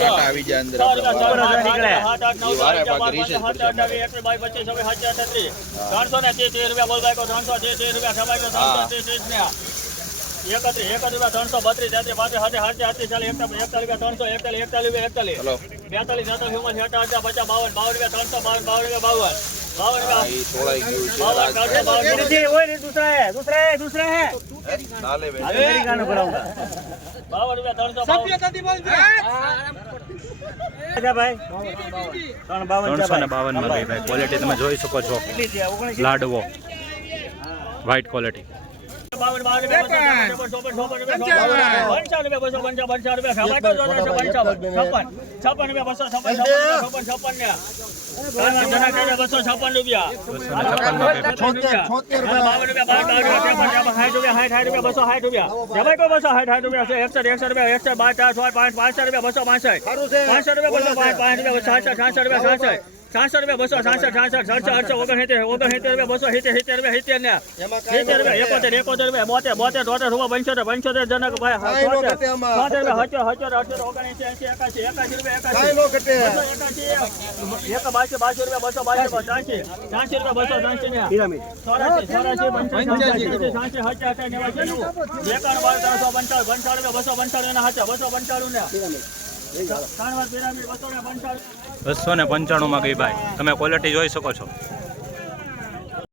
કાંટા આવી જાય અંદર તેર ત્રણસો ને ત્રીસ રૂપિયા બોલ ભાઈ ત્રણસો ત્રીસ ત્રીસ રૂપિયા સવાઈ ત્રણસો હા. ત્રીસ ત્રીસ ને એકત્રીસ એકત્રીસ રૂપિયા ત્રણસો બત્રીસ તેત્રીસ પાંત્રીસ સાડી સાડી આઠત્રીસ ચાલીસ એકતાલીસ એકતાલીસ રૂપિયા ત્રણસો એકતાલીસ એકતાલીસ રૂપિયા એકતાલીસ. ચલો બેતાલીસ તેતાલીસ ઉમર છેટા અડધા પચાસ બાવન બાવન રૂપિયા ત્રણસો બાવન બાવન રૂપિયા બાવન. બાવન રૂપિયા. ત્રણસો બાવન. ત્રણસો ત્રણસો ને બાવનમાં ભાઈ. ક્વોલિટી તમે જોઈ શકો છો. લાડવો. વ્હાઇટ ક્વોલિટી રૂપિયા બસો ચોપન ચોપન રૂપિયા બસો પંચાવન પંચાવન. રૂપિયા બસો પાંસઠ. પાંચસો રૂપિયા પાંચ પાંચ રૂપિયા છાસઠ છાસઠ રૂપિયા રૂપિયા બસો સાસઠ સાસઠ સડસઠ અડસો ઓગણસિત્તેર ઓગણસિત્તેર રૂપિયા બસો સિત્તેર સિત્તેર રૂપિયા સિત્તેર ને. સિત્તેર રૂપિયા એકોતેર એકોતેર રૂપિયા બોતેર બોતેર તોતેર રૂપિયા પંચોતેર પંચોતેર જનક ભાઈ છોતેર રૂપિયા હચોર હચોર અઠોતેર ઓગણસી એસી એકાસી એકાસી રૂપિયા એકાસી એકાસી એક બાસી બાસી રૂપિયા બસો બાસી ત્રાસી ત્રાસી રૂપિયા બસો ત્રાસી ને. ચોરાસી ચોરાસી સાસી સત્યાસી નેવાસી એકાણું બાર ત્રણસો પંચાવન ને બસો હાથે બસો પંચાણું ને. બસો ને પંચાણું. બસો માં ગઈ ભાઈ તમે ક્વોલિટી જોઈ શકો છો.